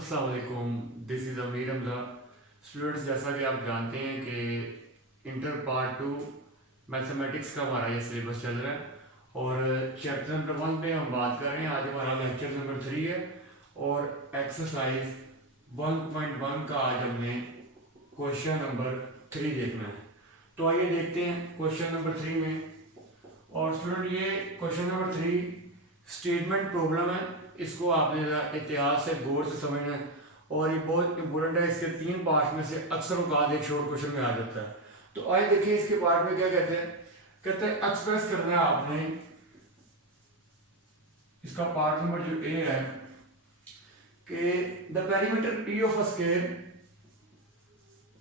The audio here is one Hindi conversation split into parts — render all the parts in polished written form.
अस्सलाम वालेकुम, this is Amir Hamza. Students, जैसा कि आप जानते हैं कि इंटर पार्ट 2 मैथमेटिक्स का हमारा ये सिलेबस चल रहा है और चैप्टर नंबर 1 पे हम बात कर रहे हैं। आज हमारा लेक्चर नंबर 3 है और एक्सरसाइज 1.1 का आज हमने क्वेश्चन नंबर 3 देखना है। तो आइए देखते हैं क्वेश्चन नंबर 3 में। और स्टूडेंट, ये क्वेश्चन नंबर 3 स्टेटमेंट प्रॉब्लम है। इसको आपने ज़रा इतिहास से गौर से समझना है और ये बहुत इंपॉर्टेंट है। इसके 3 पार्ट में से अक्सर औकात एक शॉर्ट क्वेश्चन में आ जाता है। तो आइए देखिए इसके पार्ट में क्या कहते हैं। कहते हैं एक्सप्रेस करना है आपने इसका पार्ट नंबर जो ए है कि the perimeter P of a square,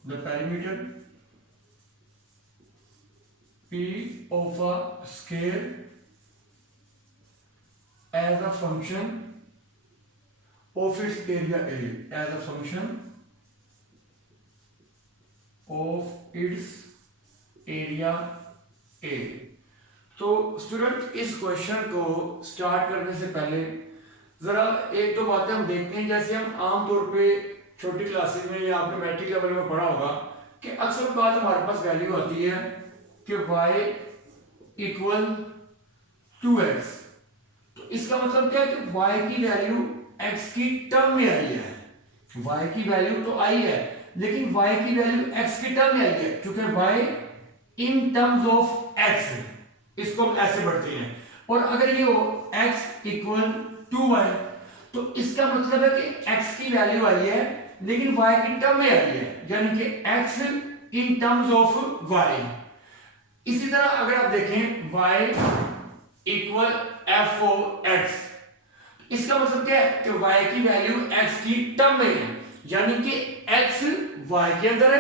the perimeter P of a square as a function of its area A, as a function of its area A। तो स्टूडेंट, इस क्वेश्चन को स्टार्ट करने से पहले जरा एक दो बातें हम देखते हैं। जैसे हम आमतौर पे छोटी क्लासेस में या आपने मैट्रिक लेवल में पढ़ा होगा कि अक्सर बात हमारे पास वैल्यू आती है कि y इक्वल 2x। इसका मतलब क्या है कि y की वैल्यू x की टर्म में आई है। y की वैल्यू तो आई है लेकिन y की वैल्यू x की टर्म में आई है, क्योंकि y in terms of x, इसको हम ऐसे बढ़ते हैं। और अगर ये हो x इक्वल 2y तो इसका मतलब है कि x की वैल्यू आई है लेकिन y की टर्म में आई है, यानी कि x in terms of y। इसी तरह अगर आप देखें y equal F O X, इसका मतलब क्या है कि y की वैल्यू x की टर्म में है, यानी कि x y के अंदर है,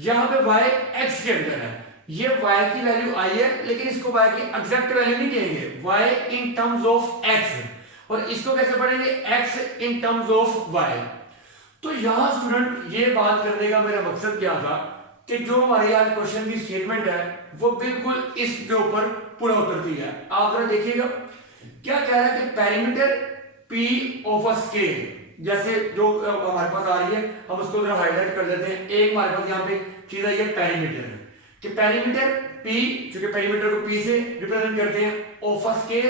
यहां पे y x के अंदर है। ये y की वैल्यू आई है लेकिन इसको y की एग्जैक्ट वैल्यू नहीं कहेंगे, y in terms of x। और इसको कैसे पढ़ेंगे, x in terms of y। तो यहां स्टूडेंट ये बात करने का मेरा मकसद क्या था कि जो हमारे आज क्वेश्चन की स्टेटमेंट है वो बिल्कुल इसके ऊपर पूरा उतरती है। आप जरा देखिएगा क्या कह रहा है कि perimeter P of a scale, जैसे जो हमारे पास आ रही है हम उसको जरा हाईलाइट कर लेते हैं। एक हमारे पास यहाँ पे चीज आई है पेरीमीटर, कि पेरीमीटर P, चूंकि पेरीमीटर को P से रिप्रेजेंट करते हैं, ऑफ अ स्केल,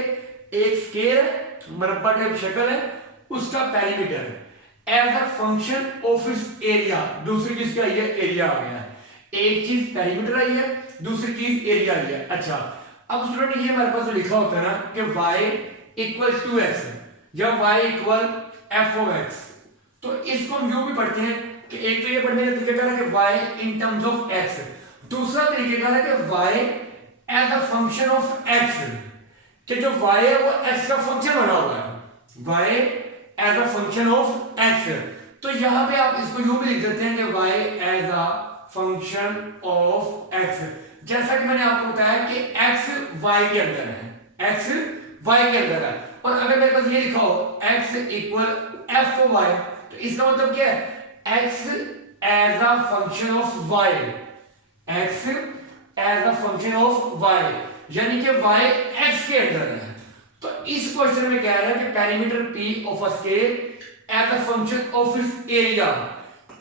एक स्केल मरब्बा टाइप शक्ल है उसका perimeter as a function of its area. दूसरी चीज क्या आई है, एरिया आ गया है। एक चीज पेरीमीटर आई है, दूसरी चीज एरिया आई है। अच्छा, अब स्टूडेंट ये हमारे पास जो लिखा होता है ना कि y इक्वल 2x या y equal F of x, तो इसको हम यूं भी पढ़ते हैं कि एक तो ये पढ़ने का तरीका है कि y in terms of x, दूसरा तरीका है कि y as a function of x, कि जो y है वो x का फंक्शन बना हुआ है, y as a function of x। तो यहां पे आप इसको यूं भी लिख देते हैं कि y as a function of x। जैसा कि मैंने आपको बताया कि x y के अंदर है, x y के अंदर है। और अगर मेरे पास ये लिखा हो x equal F O Y, तो इसका मतलब क्या है, x as a function of y, x as a function of y, यानी कि y x के अंदर है। तो इस क्वेश्चन में कह रहा है कि perimeter P of a scale as a function of its area,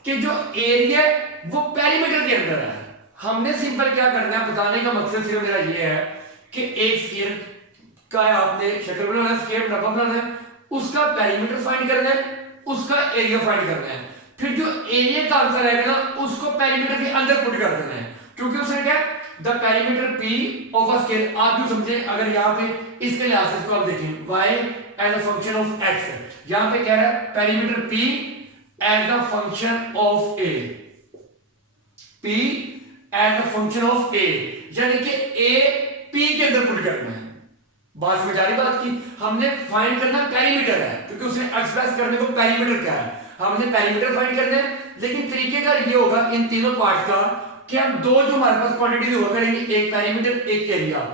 कि जो एरिया वो पेरीमीटर के अंदर है। हमने सिंपल क्या करना है, बताने का मकसद सिर्फ मेरा ये है कि एक स्फीयर का आपने शक्ल बनाना है, स्फीयर मरबा बनाना है, उसका पेरीमीटर फाइंड करना है, उसका एरिया फाइंड करना है। फिर जो एरिया का आंसर आएगा ना उसको पेरीमीटर के अंदर पुट कर देना है, क्योंकि उसने क्या the perimeter P of a scale. आप क्यों समझे, अगर यहाँ पे इसके लिहाज से इसको आप देखें y as a function of x, यहाँ पे कह रहा है perimeter P as a function of a, P as a function of a, यानी कि a P के अंदर पुट करना है। बात समझ आ रही बात की, हमने फाइंड करना पेरीमीटर है क्योंकि उसने एक्सप्रेस करने को पेरीमीटर कहा है, हमने पेरीमीटर फाइंड करना है। लेकिन तरीकेकार ये होगा इन तीनों पार्ट का कि हम दो जो हमारे पास क्वांटिटी हुआ करेंगे, एक पेरीमीटर एक एरिया,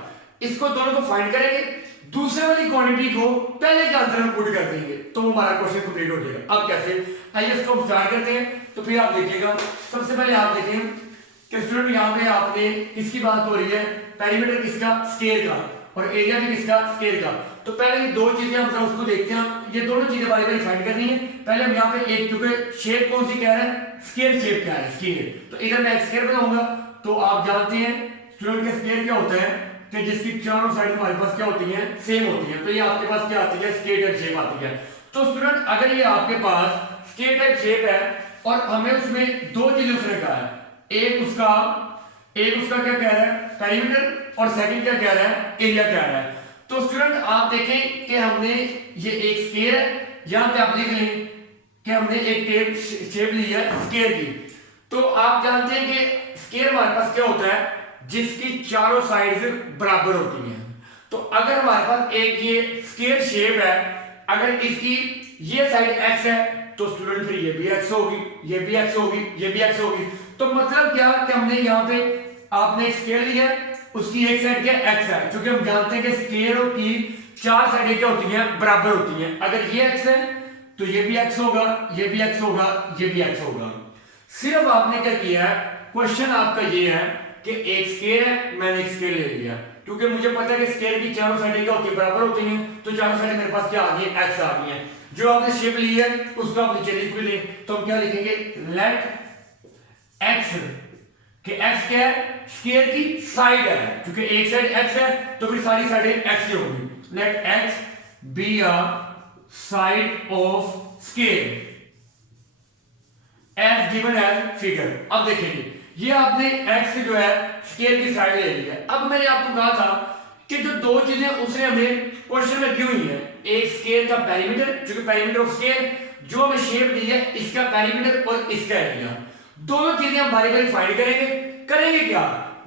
इसको दोनों को फाइंड करेंगे, दूसरे वाली क्वांटिटी को पहले के आंसर में पुट कर देंगे, तो हमारा क्वेश्चन कंप्लीट हो जाएगा। अब कैसे, आइए इसको हम स्टार्ट करते हैं। तो फिर आप देखिएगा, सबसे पहले आप देखें कि स्टूडेंट यहाँ पे आपने किसकी बात हो रही है, पेरीमीटर किसका, स्केल का, और एरिया भी किसका, स्केल का। तो पहले ये दो चीजें हम उसको देखते हैं, ये दोनों चीजें बारी बारी फाइंड करनी है। पहले हम यहाँ पे एक, क्योंकि शेप कौन सी कह रहा है, स्केयर शेप क्या है, स्केयर, तो इधर मैं स्केयर बनाऊंगा। तो आप जानते हैं स्टूडेंट के स्केयर क्या होता है कि जिसकी चारों साइड हमारे पास क्या होती है, सेम होती है। तो ये आपके पास क्या आती है, स्केयर टाइप शेप आती है। तो स्टूडेंट अगर ये आपके पास स्केयर टाइप शेप है और हमें उसमें दो चीजें उसने कहा है, एक उसका क्या कह रहा है, पेरीमीटर, और सेकंड क्या कह रहा है, एरिया कह रहा है। तो स्टूडेंट आप देखें कि हमने ये एक स्केयर है, यहां पे आप लिख लें कि हमने एक टेप शेप ली है स्केयर की। तो आप जानते हैं कि स्केयर हमारे पास क्या होता है, जिसकी चारों साइड्स बराबर होती हैं। तो अगर हमारे पास एक ये स्केयर शेप है, अगर इसकी ये साइड x है तो स्टूडेंट फिर ये भी x होगी, ये भी x होगी, ये भी x होगी। तो मतलब क्या कि हमने यहाँ पे आपने एक स्केयर लिया, उसकी एक साइड क्या x है, क्योंकि हम जानते हैं कि स्केयर की चार साइडें क्या होती हैं, बराबर होती हैं। अगर ये x है तो ये भी x होगा, ये भी x होगा, ये भी x होगा। सिर्फ आपने क्या किया है, क्वेश्चन आपका ये है कि एक स्केयर है, मैंने एक स्केयर ले लिया, क्योंकि मुझे पता है कि स्केयर की चारों साइडें क्या होती है, बराबर होती हैं। तो चारों साइडें मेरे पास क्या आ गई, x आ गई है। जो आपने शेप ली है उसको आप नीचे लिख भी लें, तो हम क्या लिखेंगे, लेट x, कि x क्या है, स्केयर की साइड है, क्योंकि एक साइड x है तो फिर सारी साइडें x ही होंगी। Let x be a side of square as given as figure. अब देखेंगे ये आपने x जो है स्केयर की साइड ले ली है। अब मैंने आपको कहा था कि जो दो चीजें उसने हमें क्वेश्चन में दी हुई है, एक स्केयर का पेरीमीटर, जो कि पेरीमीटर ऑफ स्केयर, जो हमें शेप दी है इसका पेरीमीटर और इसका एरिया, दोनों चीजें हम बारी बारी फाइंड करेंगे क्या,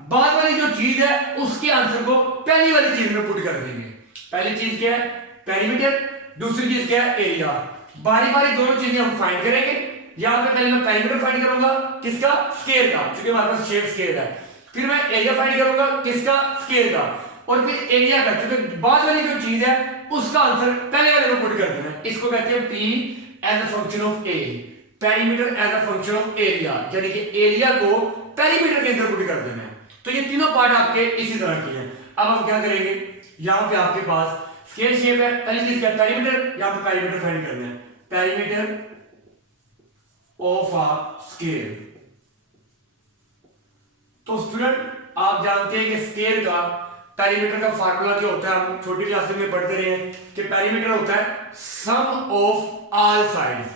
बाद वाली जो चीज है उसके आंसर को पहली वाली चीज में पुट कर देंगे। पहली चीज क्या है, पेरीमीटर, दूसरी चीज क्या है, एरिया। बारी बारी दोनों चीजें हम फाइंड करेंगे। यहां पे पहले मैं पेरीमीटर फाइंड करूंगा, किसका, स्केयर का, क्योंकि हमारे पास शेप स्केयर है। फिर मैं एरिया फाइंड करूंगा, किसका, स्केयर का, और फिर एरिया का, क्योंकि बाद वाली जो चीज है उसका आंसर पहले वाले में पुट कर देना है। इसको कहते हैं P as a function of A, perimeter as a function of area, यानी कि एरिया को पेरीमीटर के अंदर पुट कर देना है। तो ये तीनों पार्ट आपके इसी तरह के हैं। अब हम क्या करेंगे, यहां पे आपके पास स्केयर शेप है, पहली चीज क्या है, पेरीमीटर, यहां पे पेरीमीटर फाइंड करना है, पेरीमीटर ऑफ अ स्केयर। तो स्टूडेंट आप जानते हैं कि स्केयर का पेरीमीटर का फार्मूला क्या होता है, हम छोटी क्लासेस में पढ़ते रहे हैं कि पेरीमीटर होता है सम ऑफ ऑल साइड्स,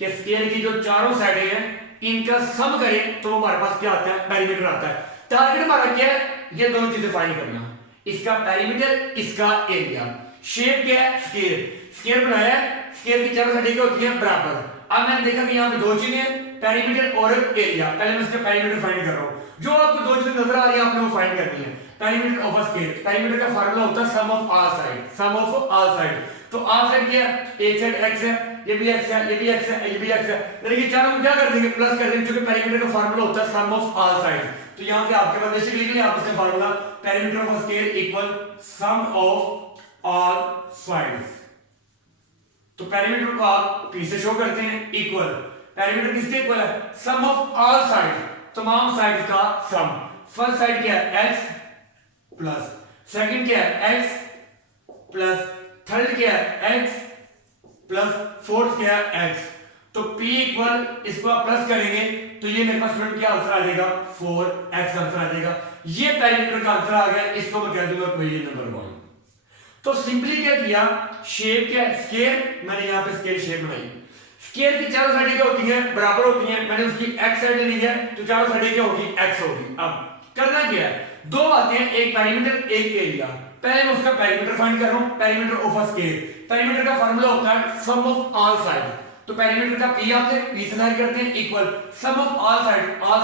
कि स्केयर की जो चारों साइडें हैं इनका सम करें तो हमारे पास क्या आता है, पेरीमीटर आता है। टारगेट हमारा क्या है, ये दोनों चीजें फाइंड करना, इसका पेरीमीटर, इसका एरिया। शेप क्या है, स्केयर बनाया है, स्केयर की चारों साइडें क्या होती हैं, बराबर। अब मैंने देखा कि यहाँ पे दो चीजें, पेरीमीटर और एरिया। पहले मैं इसका पेरीमीटर फाइंड कर रहा हूँ, जो आपको दो चीजें नजर आ रही है आपने वो फाइंड करनी है। Perimeter of a square, perimeter का फार्मूला होता है sum of all side, sum of all side. तो ऑल साइड क्या है, एक साइड x है, ये भी x है, ये भी x है, ये भी x है, यानी कि चारों को क्या कर देंगे, प्लस कर देंगे, क्योंकि पेरीमीटर का फार्मूला होता है सम ऑफ ऑल साइड। तो यहाँ पे आपके पास बेसिकली लिख लें आप इसका formula, perimeter of a square equal some of all sides. तो पेरीमीटर को आप p से शो करते हैं, इक्वल, पेरीमीटर किसके इक्वल है, सम ऑफ ऑल साइड, तमाम साइड का सम। फर्स्ट साइड क्या है, x प्लस, सेकंड क्या है, x प्लस, थर्ड क्या है, x प्लस, फोर्थ क्या है, x। तो p इक्वल, इसको आप प्लस करेंगे तो ये मेरे पास स्टूडेंट क्या आंसर आ जाएगा, 4x आंसर आ जाएगा। ये पेरीमीटर का आंसर आ गया, इसको मैं कह दूंगा क्वेश्चन नंबर 1। तो सिंपली क्या किया, शेप क्या है, स्केयर, मैंने यहां पे स्केयर शेप बनाई, स्केयर की चारों साइडें क्या होती हैं, बराबर होती हैं, मैंने उसकी x साइड ली है तो चारों साइडें क्या होगी, x होगी। अब करना क्या है, दो बातें हैं, एक पेरीमीटर, एक एरिया। पहले मैं उसका पेरीमीटर फाइंड कर रहा हूं, perimeter of a square. Perimeter का फार्मूला होता है सम ऑफ ऑल साइड, तो पेरीमीटर का p आपसे p से ऐड करते हैं, equal some of all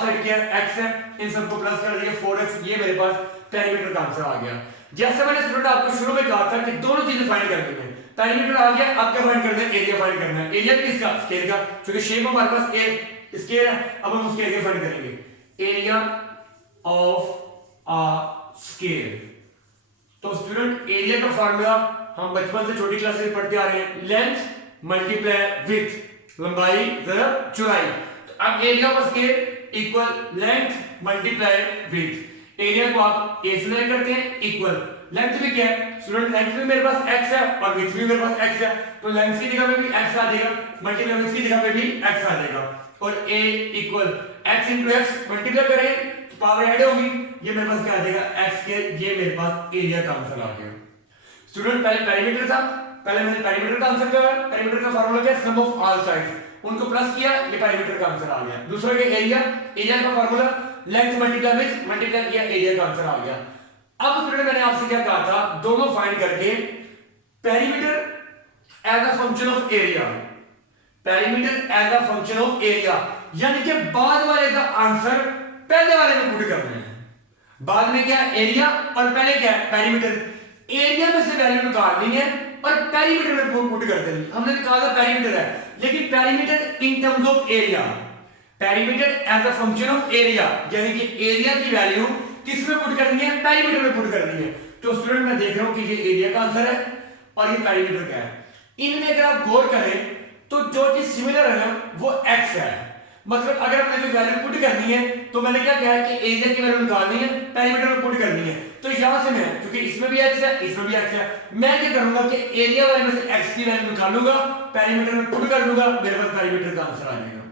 side क्या है, x है, इन सबको प्लस कर दिया 4x, ये मेरे पास पेरीमीटर का आंसर आ गया। जैसे मैंने स्टूडेंट आपको शुरू में कहा था कि दोनों चीजें फाइंड करनी है, पेरीमीटर आ गया, अब क्या फाइंड करना है, एरिया फाइंड करना है। एरिया किसका, स्केयर का, क्योंकि शेप हमारे पास स्केयर है। अब हम उसके एरिया फाइंड करेंगे, एरिया ऑफ अ स्केयर। तो स्टूडेंट एरिया का फार्मूला हम बचपन से छोटी क्लास में पढ़ते आ रहे हैं, लेंथ मल्टीप्लाई विड्थ, लंबाई ज़रब चौड़ाई। तो अब area of square equal length multiply width, area को आप a से करते हैं, इक्वल लेंथ भी क्या है स्टूडेंट, लेंथ भी मेरे पास x है और विड्थ भी मेरे पास x है, तो लेंथ की जगह पे भी x आ जाएगा, मल्टीप्लाई विड्थ की जगह पे भी x आ जाएगा, और a equal x into x multiply करें तो पावर ऐड होगी, ये मेरे पास क्या आ जाएगा x के, ये मेरे पास एरिया का आंसर आ गया। स्टूडेंट पहले पेरीमीटर था, पहले मैंने पेरीमीटर का आंसर किया, पेरीमीटर का फार्मूला क्या है सम ऑफ ऑल साइड्स, उनको प्लस किया, ये पेरीमीटर का आंसर आ गया। दूसरा के एरिया, एरिया का formula length multiply width multiply किया, एरिया का आंसर आ गया। अब स्टूडेंट मैंने आपसे क्या कहा था, दोनों फाइंड करके perimeter as a function of area, perimeter as a function of area, यानी कि बाद वाले का आंसर पहले वाले में पुट करना है। बाद में क्या एरिया और पहले क्या है पेरीमीटर, एरिया में से वैल्यू निकालनी है और पेरीमीटर में पुट कर देनी। हमने निकाला पेरीमीटर है, लेकिन perimeter in terms of area, perimeter as a function of area, यानी कि एरिया की वैल्यू किस में पुट करनी है, पेरीमीटर में पुट करनी है। तो स्टूडेंट मैं देख रहा हूं कि ये एरिया का आंसर है और ये पेरीमीटर क्या है। इनमें अगर आप गौर करें तो जो चीज सिमिलर है ना वो x है, मतलब अगर हमने कोई वैल्यू पुट करनी है तो मैंने क्या कहा कि एरिया की वैल्यू निकालनी है, पेरीमीटर में पुट करनी है। तो यहां से मैं, क्योंकि इसमें भी x है इसमें भी x है, मैं क्या करूंगा कि एरिया वाले में से x की वैल्यू निकालूंगा, पेरीमीटर में पुट कर दूंगा, मेरे पास पेरीमीटर का आंसर आ जाएगा।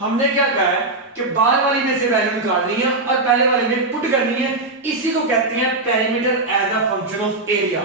हमने क्या कहा है कि बाद वाली में से वैल्यू निकालनी है और पहले वाले में पुट करनी है, इसी को कहते हैं perimeter as a function of area,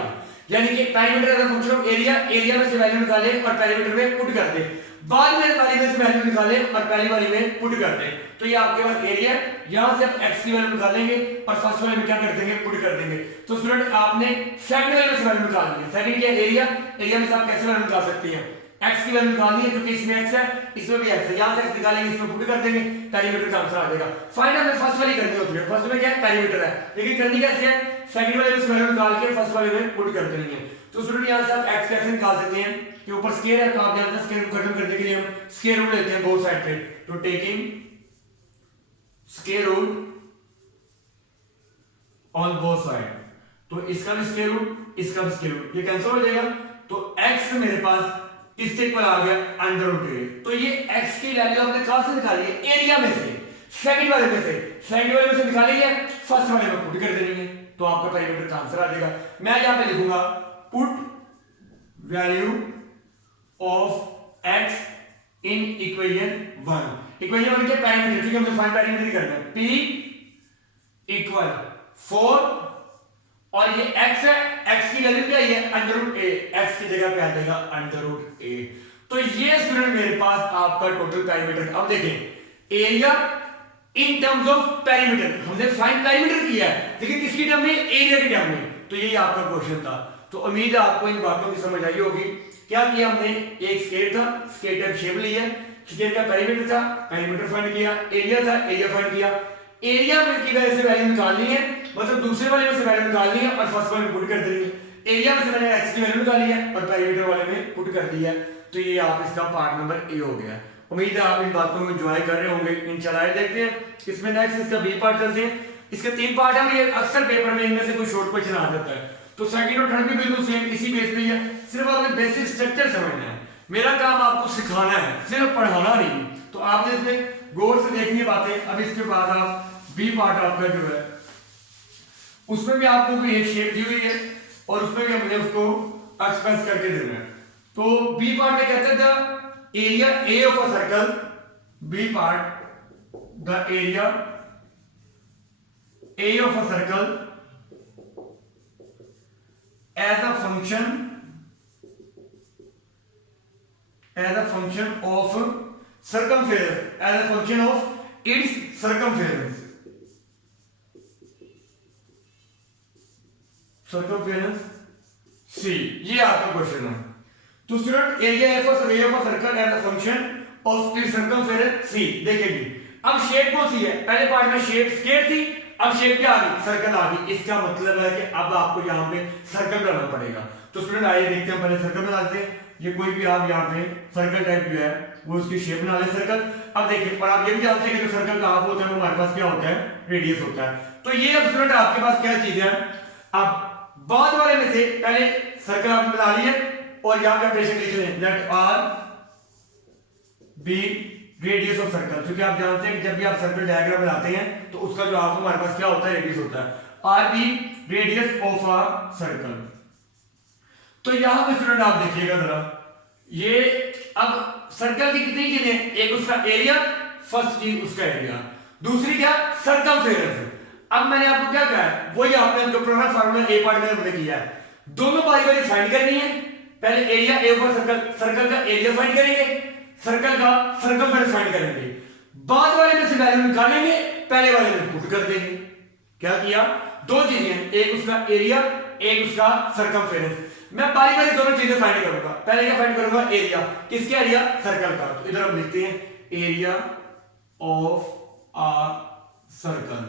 यानी कि perimeter as a function of area, area में से वैल्यू निकाले और पेरीमीटर में पुट कर दे, बाद में वाली में से वैल्यू निकाले और पहली वाली में पुट कर दे। तो ये आपके पास एरिया, यहां से आप x की वैल्यू निकालेंगे और फर्स्ट वाले में क्या कर देंगे पुट कर देंगे। तो स्टूडेंट आपने सेकंड वाले में से वैल्यू निकालनी है, सेकंड क्या एरिया, एरिया में से आप कैसे वैल्यू निकाल सकते हैं, x की वैल्यू निकालनी है क्योंकि इसमें x है इसमें भी x है, यहां से x निकालेंगे इसमें पुट कर देंगे, पेरीमीटर का आंसर आ जाएगा। फाइनल में फर्स्ट वाली करनी होती है, फर्स्ट में क्या है पेरीमीटर है, लेकिन करनी कैसे है, सेकंड वाले में से वैल्यू निकाल के फर्स्ट वाले में पुट कर देनी है। तो स्टूडेंट यहां से आप x कैसे निकाल सकते हैं कि ऊपर स्क्वायर है तो आप जानते हैं स्क्वायर को खत्म करने के लिए हम स्क्वायर रूट लेते हैं बोथ साइड पे, तो taking square root on both side, तो इसका भी स्क्वायर रूट इसका भी स्क्वायर रूट, ये कैंसिल हो जाएगा, तो x मेरे पास इसके इक्वल आ गया अंडर रूट ए। तो ये x की वैल्यू हमने कहां से निकाली है, एरिया में से, सेकंड वाले में से, सेकंड वाले में से निकाली है, फर्स्ट वाले में पुट कर देनी है, तो आपका पेरीमीटर का आंसर आ जाएगा। मैं यहां पे लिखूंगा put value of x in equation 1, equation 1 के पेरीमीटर, क्योंकि हमने फाइंड पेरीमीटर ही करना है, p इक्वल 4 और ये x है, x की वैल्यू क्या है अंडर रूट ए, x की जगह पे आ जाएगा अंडर रूट ए। तो ये स्टूडेंट मेरे पास आपका टोटल पेरीमीटर। अब देखें area in terms of perimeter, हमने फाइंड पेरीमीटर किया है लेकिन किसकी टर्म में, एरिया की टर्म में, तो यही आपका क्वेश्चन था। तो उम्मीद है आपको इन बातों की समझ आई होगी। क्या किया हमने, एक स्केल था, स्केल टाइप शेप ली है, स्केल का पेरीमीटर था, पेरीमीटर फाइंड किया, एरिया था, एरिया फाइंड किया, एरिया में की वजह से वैल्यू निकालनी है, मतलब दूसरे वाले में से वैल्यू निकालनी है और फर्स्ट वाले में पुट कर देनी है। एरिया में से मैंने x की वैल्यू निकाली है और पेरीमीटर वाले में पुट कर दिया है। तो ये आप इसका पार्ट नंबर ए हो गया। उम्मीद है आप इन बातों को एंजॉय कर रहे होंगे। इंशाल्लाह देखते हैं इसमें नेक्स्ट इसका बी पार्ट चलते हैं। इसके 3 पार्ट हैं, ये अक्सर पेपर में इनमें से कोई शॉर्ट क्वेश्चन आ जाता है। तो सेकंड और थर्ड भी बिल्कुल सेम इसी बेस पे है, सिर्फ आपने बेसिक स्ट्रक्चर समझना है। मेरा काम आपको सिखाना है, सिर्फ पढ़ाना नहीं। तो आपने इसमें गौर से देखनी है बातें। अब इसके बाद आप बी पार्ट आपका जो है उसमें भी आपको कोई एक शेप दी हुई है और उसमें भी हमने उसको एक्सप्रेस करके देना है। तो बी पार्ट में कहते हैं the area A of a circle, B part the area A of a circle as a function of circumference, as a function of its circumference C, ये आपका क्वेश्चन है। तो student area of a circle as a function of its circumference C देखेंगे। अब शेप कौन सी है, पहले पार्ट में शेप स्क्वायर थी, अब शेप क्या आ गई, सर्कल आ गई। इसका मतलब है कि अब आपको यहाँ पे सर्कल बनाना पड़ेगा। तो स्टूडेंट आइए देखते हैं, पहले सर्कल बनाते हैं। ये कोई भी आप यहाँ पे सर्कल टाइप जो है वो उसकी शेप बना ले सर्कल। अब देखिए, पर आप ये भी जानते हैं कि जो सर्कल का हाफ होता है वो हमारे पास क्या होता है, रेडियस होता है। तो ये अब स्टूडेंट आपके पास क्या चीज है, अब बाद वाले में से पहले सर्कल आपने बना लिया और यहाँ पे ऑपरेशन लिख लें, let R be radius of circle. क्योंकि आप जानते हैं कि जब भी आप सर्कल डायग्राम बनाते हैं तो उसका जो हाफ हमारे पास क्या होता है, रेडियस होता है। R be radius of a circle. तो यहां पे स्टूडेंट आप देखिएगा जरा, ये अब सर्कल की कितनी चीजें, एक उसका एरिया, फर्स्ट चीज उसका एरिया, दूसरी क्या सर्कमफेरेंस। अब मैंने आपको क्या कहा है, वही आपने जो पुराना फार्मूला ए पार्ट में हमने किया है, दोनों बारी बारी फाइंड करनी है। पहले area A for circle, circle का एरिया फाइंड करेंगे, सर्कल का सर्कमफेरेंस फाइंड करेंगे, बाद वाले में से वैल्यू निकालेंगे, पहले वाले में पुट कर देंगे। क्या किया, दो चीजें, एक उसका एरिया, एक उसका सर्कमफेरेंस। मैं बारी बारी दोनों चीजें फाइंड करूंगा। पहले क्या फाइंड करूंगा, एरिया, किसका एरिया, सर्कल का। तो इधर हम लिखते हैं एरिया ऑफ अ सर्कल।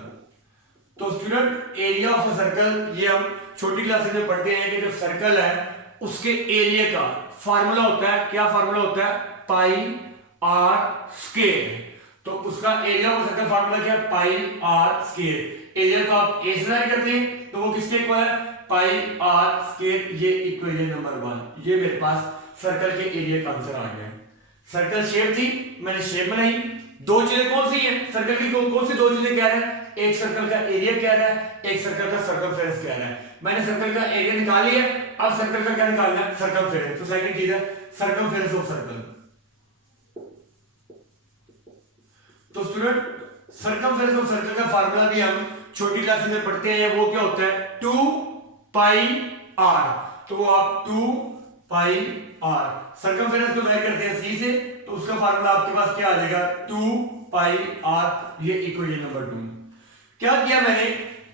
तो student area of a circle, ये हम छोटी क्लासेस में पढ़ते हैं कि जो सर्कल है उसके एरिया का फार्मूला होता है, क्या फार्मूला होता है, पाई आर स्क्वायर। तो उसका एरिया ऑफ सर्कल फार्मूला क्या है, पाई आर स्क्वायर। एरिया को आप ए से राइट करते हैं तो वो किसके इक्वल है, पाई आर स्क्वायर। ये इक्वेशन नंबर 1, ये मेरे पास सर्कल के एरिया का आंसर आ गया। सर्कल शेप थी, मैंने शेप बनाई। दो चीजें कौन सी हैं सर्कल की, कौन सी दो चीजें कह रहे हैं, एक सर्कल का एरिया कह रहा है, एक सर्कल का सर्कमफेरेंस कह रहा है। मैंने सर्कल का एरिया निकाल लिया, अब सर्कल का क्या निकालना है, सर्कमफेरेंस। तो सेकंड चीज है सर्कमफेरेंस ऑफ सर्कल। तो स्टूडेंट सर्कमफेरेंस ऑफ सर्कल का फार्मूला भी हम छोटी क्लास में पढ़ते हैं, वो क्या होता है, 2 पाई आर। तो आप 2 पाई आर, सर्कमफेरेंस को वैल्यू करते हैं सी से, तो उसका फार्मूला आपके पास क्या आ जाएगा, 2 पाई आर। ये इक्वेशन नंबर 2। क्या किया मैंने,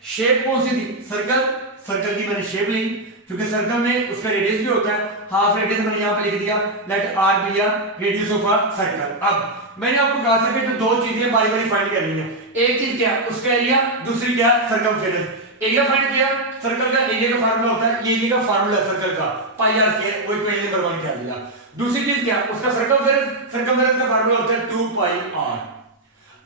शेप कौन सी थी, सर्कल, सर्कल की मैंने शेप ली, क्योंकि सर्कल में उसका रेडियस भी होता है, हाफ रेडियस मैंने यहां पे लिख दिया, let R be a radius of a circle. अब मैंने आपको कहा था कि तो दो चीजें बारी बारी फाइंड करनी है, एक चीज क्या है उसका एरिया, दूसरी क्या सर्कमफेरेंस। एरिया फाइंड किया, सर्कल का एरिया का फार्मूला होता है, ये एरिया का फार्मूला है सर्कल का, पाई आर स्क्वायर, वो इक्वेशन नंबर 1 क्या दिया। दूसरी चीज क्या, उसका सर्कमफेरेंस, सर्कमफेरेंस का फार्मूला होता है 2 पाई आर।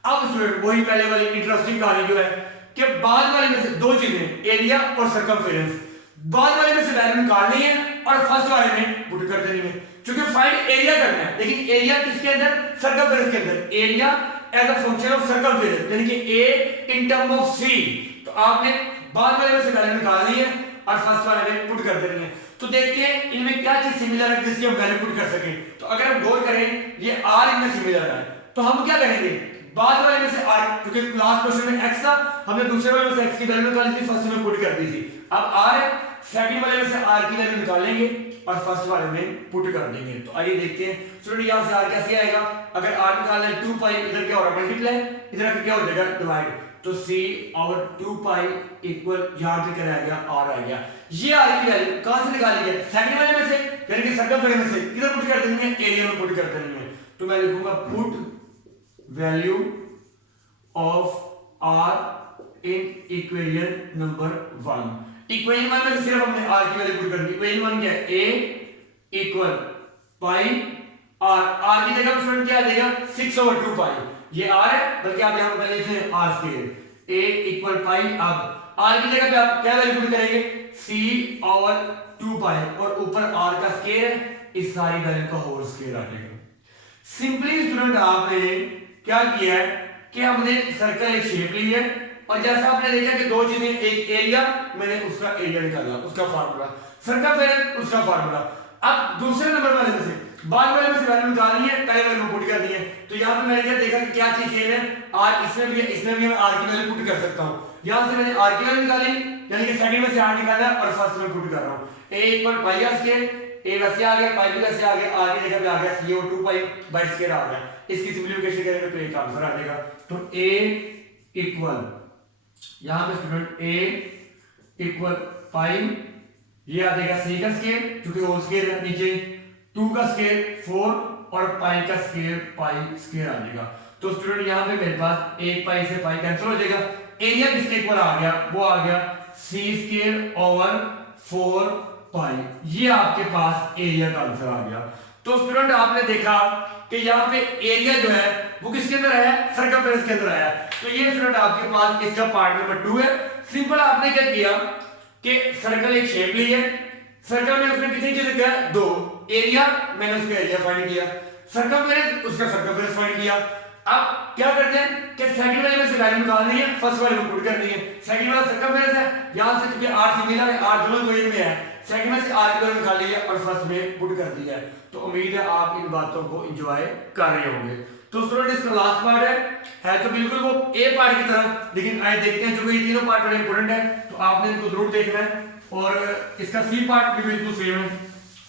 अब स्टूडेंट वही पहले वाली इंटरेस्टिंग कहानी जो है कि बाद वाले में से दो चीजें, एरिया और सर्कमफेरेंस, बाद वाले में से वैल्यू निकालनी है और फर्स्ट वाले में पुट कर देनी है, क्योंकि फाइंड एरिया करना है, लेकिन एरिया किसके अंदर, सर्कमफेरेंस के अंदर। Area as a function of circumference, यानी कि ए इन टर्म ऑफ सी। तो आपने बाद वाले में से वैल्यू निकालनी है और फर्स्ट वाले में पुट कर देनी है। तो देखते हैं इनमें क्या चीज सिमिलर है जिसकी हम वैल्यू पुट कर सकें। तो अगर हम गौर करें, ये आर इनमें सिमिलर है, तो हम क्या करेंगे, बाद वाले में से आर, क्योंकि लास्ट क्वेश्चन में एक्स था, हमने दूसरे वाले में से एक्स की वैल्यू निकाली थी, फर्स्ट में पुट कर दी थी। अब आर है, सेकंड वाले में से आर की वैल्यू निकालेंगे और फर्स्ट वाले में पुट कर देंगे। तो आइए देखते हैं स्टूडेंट यहां से आर कैसे आएगा। अगर आर निकालना है 2 पाई, इधर क्या हो रहा है मल्टीप्लाई, इधर क्या हो जाएगा डिवाइड। तो सी और 2 पाई इक्वल, यहां पे क्या आ गया, आर आ गया। ये आर की वैल्यू कहां से निकाली है, सेकंड वाले में से, यानी कि सर्कमफेरेंस में से। किधर पुट कर देनी है, एरिया में पुट कर देनी है। तो मैं लिखूंगा put value of R in equation number 1। Equation 1 में सिर्फ हमने आर की वैल्यू पुट करनी। इक्वेशन 1 क्या है, a equal pi R, R की जगह स्टूडेंट क्या आ जाएगा, 6/2 पाई। ये आर है, बल्कि आप यहां पर पहले लिख लें R square, a equal pi. अब आर की जगह पे आप क्या वैल्यू पुट करेंगे, c/2 पाई, और ऊपर आर का स्क्वायर है, इस सारी वैल्यू का होल स्क्वायर आ जाएगा। सिंपली स्टूडेंट आपने क्या किया है कि हमने सर्कल एक शेप ली है, और जैसा आपने देखा कि दो चीजें, एक एरिया, मैंने उसका एरिया निकाला, उसका फार्मूला, सर्कमफेरेंस उसका फार्मूला। अब दूसरे नंबर वाले में से, बाद वाले में से वैल्यू निकालनी है, पहले वाले में पुट कर दी है। तो यहां पे मैंने क्या देखा कि क्या चीज सेम है, आर इसमें भी है, इसमें भी मैं आर की वैल्यू पुट कर सकता हूं। यहां से मैंने आर की वैल्यू निकाली, यानी कि सेकंड में से आर निकाला और फर्स्ट में पुट कर रहा हूं। a equal pi R square, a वैसे आ गया, पाई भी वैसे आ गया, आर की जगह पे आ गया c और 2 पाई बाई स्क्वायर आ गया। इसकी सिंपलीफिकेशन करेंगे तो एक आंसर आ जाएगा। तो a इक्वल, यहां पे स्टूडेंट a इक्वल पाई, ये आ जाएगा c का स्क्वायर, क्योंकि होल स्क्वायर है नीचे, 2 का स्क्वायर 4 और पाई का स्क्वायर पाई स्क्वायर आ जाएगा। तो स्टूडेंट यहां पे मेरे पास 1 पाई से पाई कैंसिल हो जाएगा। एरिया किसके इक्वल आ गया, वो आ गया c स्क्वायर ओवर 4 पाई। ये आपके पास एरिया का आंसर आ गया। तो स्टूडेंट आपने देखा कि यहाँ पे एरिया जो है वो किसके अंदर आया, सर्कमफेरेंस के अंदर आया। तो ये स्टूडेंट आपके पास इसका पार्ट नंबर 2 है। सिंपल आपने क्या किया कि सर्कल एक शेप ली है, सर्कल में उसने कितनी चीजें किया, 2, एरिया मैंने उसका एरिया फाइंड किया, सर्कमफेरेंस उसका सर्कमफेरेंस फाइंड किया। अब क्या करते हैं कि सेकंड वाले में से वैल्यू निकालनी है, फर्स्ट वाले में पुट करनी है। सेकंड वाला सर्कमफेरेंस है, यहां से क्योंकि r सिमिलर है, r दोनों इक्वेशन में है, सेकंड में से r की वैल्यू निकाल ली है और फर्स्ट में पुट कर दिया है। तो उम्मीद है आप इन बातों को एंजॉय कर रहे होंगे। तो स्टूडेंट इसका लास्ट पार्ट है तो बिल्कुल वो ए पार्ट की तरह, लेकिन आइए देखते हैं, चूंकि ये तीनों पार्ट बड़े इंपॉर्टेंट है तो आपने इनको जरूर देखना है। और इसका सी पार्ट भी बिल्कुल सेम है,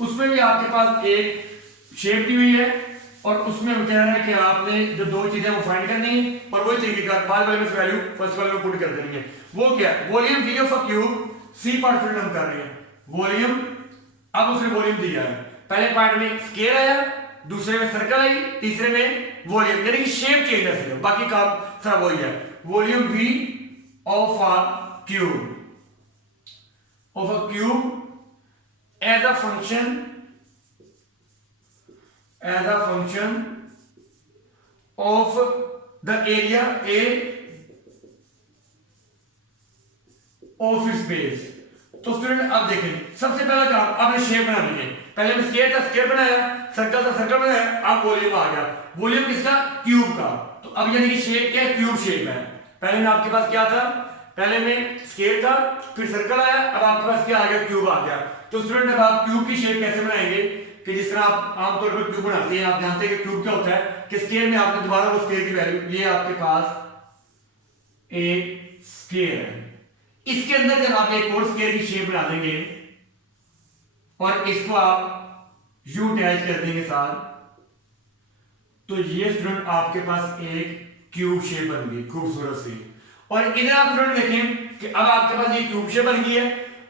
उसमें भी आपके पास एक शेप दी हुई है और उसमें हम कह रहे हैं कि आपने जो दो चीजें वो फाइंड करनी है और वही तरीके का बाद वाले में वैल्यू फर्स्ट वाले में पुट कर देनी है। वो क्या है, volume V of a cube, C part फिर हम कर रहे हैं वॉल्यूम। अब उसने वॉल्यूम दिया है, पहले पार्ट में स्केयर आया, दूसरे में सर्कल आई, तीसरे में वॉल्यूम, यानी कि शेप चेंज है सिर्फ, बाकी काम सारा वही है। Volume V of a cube, of a cube as a function of the area A of its base। तो स्टूडेंट अब देखें, सबसे पहला काम आपने शेप बना दी है, पहले में स्क्वायर था स्क्वायर बनाया, सर्कल था सर्कल बनाया, अब वॉल्यूम आ गया, वॉल्यूम किसका, क्यूब का। तो अब यानी कि शेप क्या है, क्यूब शेप है। पहले में आपके पास क्या था, पहले में स्क्वायर था, फिर सर्कल आया, अब आपके पास क्या आ गया, क्यूब आ गया। तो स्टूडेंट अब आप क्यूब की शेप कैसे बनाएंगे कि जिस तरह आप आमतौर पर क्यूब बनाते हैं, आप जानते हैं कि क्यूब क्या होता है कि स्क्वायर में आपने दोबारा वो स्क्वायर की वैल्यू, ये आपके पास एक स्क्वायर है, इसके अंदर जब आप एक और स्क्वायर की शेप बना देंगे और इसको आप यू अटैच कर देंगे साथ, तो ये स्टूडेंट आपके पास एक क्यूब शेप बन गई खूबसूरत सी। और इधर आप स्टूडेंट देखें कि अब आपके पास ये क्यूब शेप बन गई है।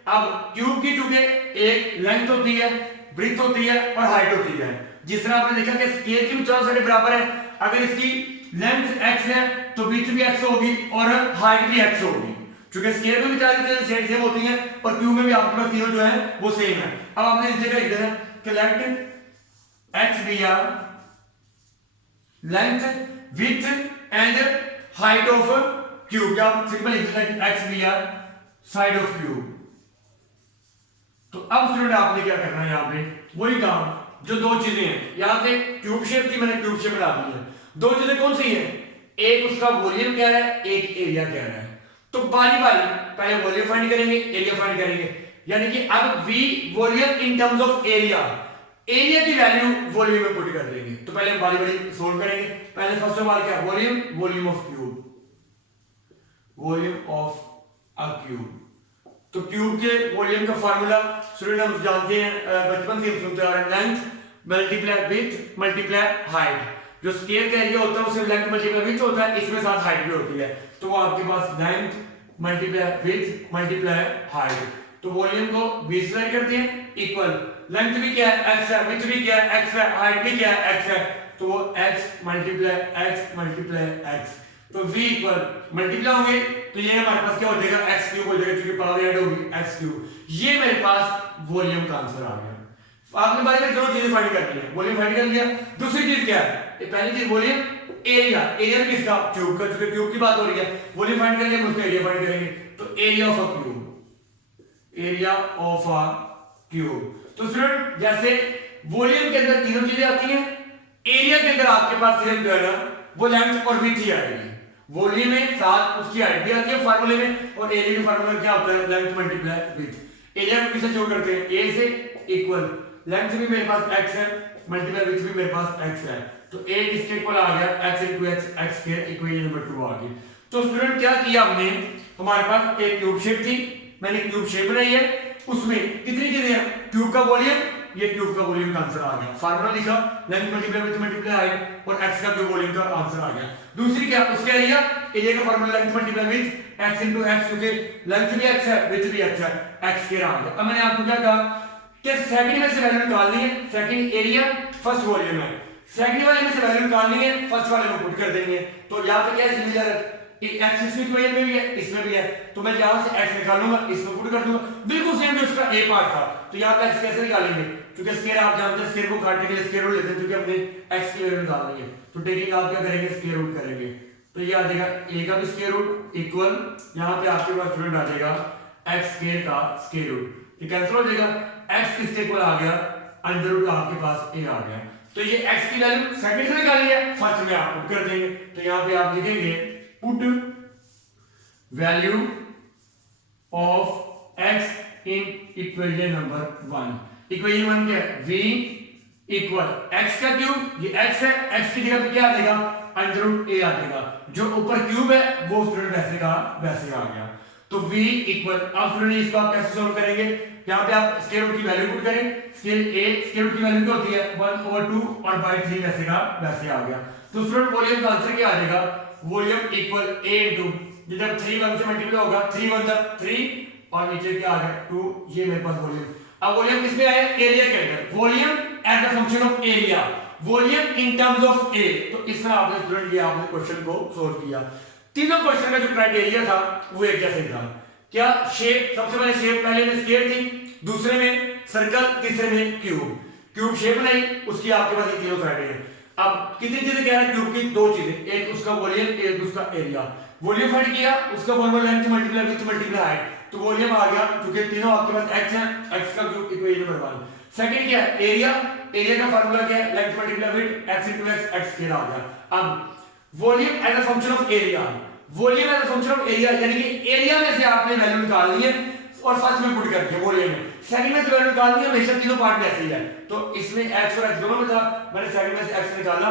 अब क्यूब की चूंकि एक लेंथ होती है, ब्रेथ होती है और हाइट होती है, जिस तरह आपने देखा कि स्केल की चारों साइड बराबर है, अगर इसकी लेंथ x है तो विड्थ भी x होगी और हाइट भी x होगी, क्योंकि स्केल में भी चारों साइड सेम होती है और क्यूब में भी आपके पास तीनों जो है वो सेम है। अब आपने इस जगह लिख देना कि let x be R length width and height of cube, क्या सिंपल लिख देना x be R side of cube. तो अब स्टूडेंट आपने क्या करना है, यहाँ पे वही काम जो दो चीजें हैं, यहाँ पे क्यूब शेप थी, मैंने क्यूब शेप बना दी है। दो चीजें कौन सी हैं, एक उसका वॉल्यूम कह रहा है, एक एरिया कह रहा है। तो बारी बारी पहले वॉल्यूम फाइंड करेंगे, एरिया फाइंड करेंगे, यानी कि अब V volume in terms of area, area की वैल्यू वॉल्यूम में पुट कर देंगे। तो पहले हम बारी बारी सोल्व करेंगे। पहले फर्स्ट ऑफ ऑल क्या, volume, volume of cube, volume of a cube. तो क्यूब के वॉल्यूम का फार्मूला स्टूडेंट हम जानते हैं, बचपन से हम सुनते आ रहे हैं, length multiply width multiply height. जो स्क्वायर का एरिया होता है उसमें लेंथ मल्टीप्लाई विड्थ होता है, इसमें साथ हाइट भी होती है। तो वो आपके पास length multiply width multiply height. तो वॉल्यूम को 20 से करते हैं इक्वल, लेंथ भी क्या है x है, विड्थ भी क्या है x है, हाइट भी क्या है x है, तो वो x मल्टीप्लाई x। तो v इक्वल मल्टीप्लाई होंगे तो ये हमारे पास क्या हो जाएगा, x क्यूब हो जाएगा, क्योंकि पावर ऐड होगी x क्यूब। ये मेरे पास वॉल्यूम का आंसर आ गया। आपने बारे में दोनों चीजें फाइंड करनी है, वॉल्यूम फाइंड कर लिया, दूसरी चीज क्या है, पहली चीज वॉल्यूम, एरिया, एरिया किसका, क्यूब का, क्योंकि क्यूब की बात हो रही है, वॉल्यूम फाइंड कर लिया, उसका एरिया फाइंड करेंगे। तो area of a cube, area of a cube. तो स्टूडेंट जैसे वॉल्यूम के अंदर तीनों चीजें आती हैं, एरिया के अंदर आपके पास सिर्फ जो है ना वो लेंथ और विड्थ ही आएगी। वॉल्यूम में साथ उसकी हाइट भी आती है फार्मूले में, और एरिया के फार्मूला क्या होता है, लेंथ मल्टीप्लाई विड्थ। एरिया को किससे शो करते हैं, a से इक्वल, लेंथ भी मेरे पास x है, मल्टीप्लाई विड्थ भी मेरे पास x है, तो a किसके इक्वल आ गया, x into x, x square, equation number 2 आ गई। तो स्टूडेंट क्या किया हमने, हमारे पास एक क्यूब शेप थी, मैंने क्यूब शेप बनाई है, उसमें कितनी चीजें हैं, क्यूब का वॉल्यूम, ये क्यूब का वॉल्यूम का आंसर आ गया, फार्मूला लिखा, length multiply width multiply height, और x का क्यूब वॉल्यूम का आंसर आ गया। दूसरी क्या, उसका एरिया, एरिया का formula length multiply width x into x, क्योंकि लेंथ भी x है विड्थ भी x है, x स्क्वायर आ गया। अब मैंने आपको क्या कहा कि सेकंड में से वैल्यू निकालनी है, सेकंड एरिया फर्स्ट वॉल्यूम है, सेकंड वाले में से वैल्यू निकालनी है, फर्स्ट वाले में पुट कर देंगे। तो यहाँ पे क्या है, सिमिलर है, x इसमें इक्वेशन में भी है, इसमें भी है, तो मैं यहाँ से x निकालूंगा, इसमें पुट कर दूंगा, बिल्कुल सेम जो उसका a पार्ट था। तो यहाँ पे x कैसे निकालेंगे, क्योंकि स्क्वायर आप जानते हैं, स्क्वायर को काटने के लिए स्क्वायर रूट लेते हैं, क्योंकि हमने x की वैल्यू निकालनी है। तो टेकिंग आप क्या करेंगे, स्क्वायर रूट करेंगे, तो ये आ जाएगा a का भी स्क्वायर रूट इक्वल, यहाँ पे आपके पास स्टूडेंट आ जाएगा x स्क्वायर का स्क्वायर रूट, ये कैंसिल हो जाएगा, x किसके इक्वल आ गया, अंडर रूट आपके पास a आ गया। तो ये x की वैल्यू सेकंड से निकाली है, फर्स्ट में आप पुट कर देंगे। तो यहां पे आप लिखेंगे put value of x in equation number 1। Equation 1 क्या है, v इक्वल x का क्यूब, ये x है, x की जगह पे क्या आ जाएगा, अंडर रूट a आ जाएगा। जो ऊपर क्यूब है वो स्टूडेंट वैसे का वैसे आ गया। तो v इक्वल, अब स्टूडेंट इसको आप कैसे सॉल्व करेंगे, यहाँ पे आप स्क्वायर रूट की वैल्यू पुट करें। स्क्वायर रूट की वैल्यू क्या होती है, 1/2 और बाय 3 वैसे का वैसे आ गया। तो स्टूडेंट वॉल्यूम का आंसर क्या आ जाएगा, वॉल्यूम इक्वल a इनटू, जब 3 1 से मल्टीप्लाई होगा 3 1 तक 3 और नीचे क्या आ गया 2, ये मेरे पास वॉल्यूम। अब वॉल्यूम किसमें आया, एरिया के अंदर, volume as a function of area, volume in terms of A. तो इस तरह आपने स्टूडेंट ये आपने क्वेश्चन को सोल्व किया। तीनों क्वेश्चन का जो क्राइटेरिया था वो एक जैसे था। क्या शेप, सबसे पहले शेप पहले में स्क्वायर थी, दूसरे में सर्कल, तीसरे में क्यूब शेप नहीं, उसकी आपके पास ये तीनों क्राइटेरिया। अब कितनी चीजें कह रहा है क्यूब की, दो चीजें, एक उसका वॉल्यूम, एक उसका एरिया। वॉल्यूम फाइंड किया, उसका formula length multiply width multiply height, तो वॉल्यूम आ गया, क्योंकि तीनों आपके पास x है, x का क्यूब इक्वेशन नंबर 1। सेकंड क्या है, एरिया, एरिया का फार्मूला क्या है, length multiply width x * x, x square आ गया। अब volume as a function of area, volume as a function of area यानी कि एरिया में से आपने वैल्यू निकालनी है और फर्स्ट में पुट करके वॉल्यूम में, सेकंड में से वैल्यू निकालनी है, हमेशा तीनों पार्ट में ऐसे ही है। तो इसमें x और x दोनों में था, मैंने सेकंड में से x निकाला,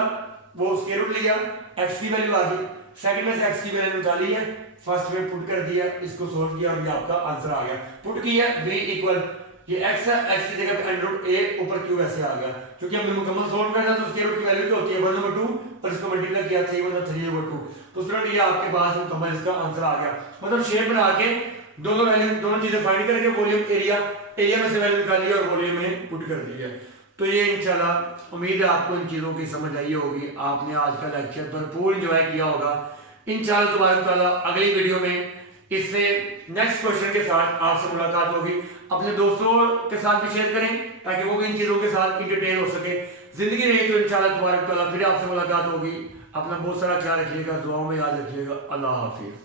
वो स्क्वायर रूट लिया, x की वैल्यू आ गई, सेकंड में से x की वैल्यू निकाली है, फर्स्ट में पुट कर दिया, इसको सोल्व किया और ये आपका आंसर आ गया। पुट किया v इक्वल, ये x है, x की जगह पे अंडर रूट a ऊपर q ऐसे आ गया, क्योंकि हमने मुकम्मल सोल्व करना तो स्क्वायर रूट की वैल्यू क्या होती है 1/2 और इसको मल्टीप्लाई किया 3/3/2। तो स्टूडेंट ये आपके पास मुकम्मल इसका आंसर आ गया। मतलब शेप बना के दोनों वैल्यू, दोनों चीजें फाइंड करके वॉल्यूम एरिया, एरिया में से वैल्यू निकाली और वॉल्यूम में पुट कर दी है। तो ये इंशाल्लाह उम्मीद है आपको इन चीज़ों की समझ आई होगी, आपने आज का लेक्चर भरपूर एंजॉय किया होगा। इंशाल्लाह तबारक तआला अगली वीडियो में इससे नेक्स्ट क्वेश्चन के साथ आपसे मुलाकात होगी। अपने दोस्तों के साथ भी शेयर करें ताकि वो भी इन चीज़ों के साथ इंटरटेन हो सके। जिंदगी रही तो इंशाल्लाह तबारक तआला फिर आपसे मुलाकात होगी। अपना बहुत सारा ख्याल रखिएगा, दुआओं में याद रखिएगा। अल्लाह हाफिज़।